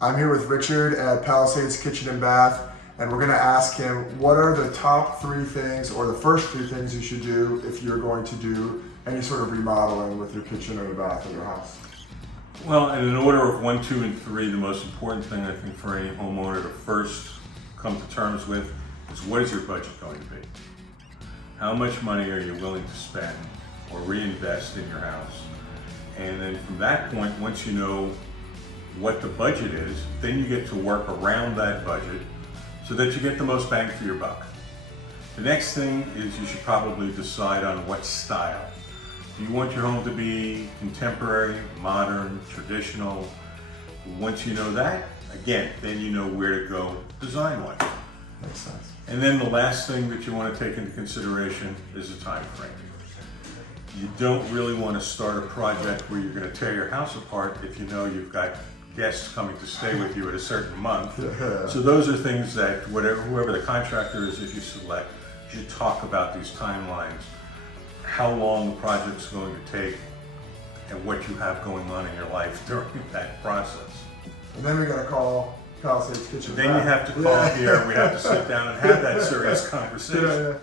I'm here with Richard at Palisades Kitchen and Bath, and we're going to ask him what are the top 3 things or the first 3 things you should do if you're going to do any sort of remodeling with your kitchen or your bath in your house. Well, in an order of 1, 2, and 3, the most important thing I think for any homeowner to first come to terms with is what is your budget going to be? How much money are you willing to spend or reinvest in your house? And then from that point, once you know what the budget is, then you get to work around that budget so that you get the most bang for your buck. The next thing is you should probably decide on what style. Do you want your home to be contemporary, modern, traditional? Once you know that, again, then you know where to go design-wise. Makes sense. And then the last thing that you want to take into consideration is a time frame. You don't really want to start a project where you're going to tear your house apart if you know you've got guests coming to stay with you at a certain month. So those are things that whoever the contractor is, if you select, you should talk about these timelines, how long the project's going to take, and what you have going on in your life during that process. And then we got to call Palisades Kitchen and Bath. Then you have to call here, and we have to sit down and have that serious conversation. Yeah.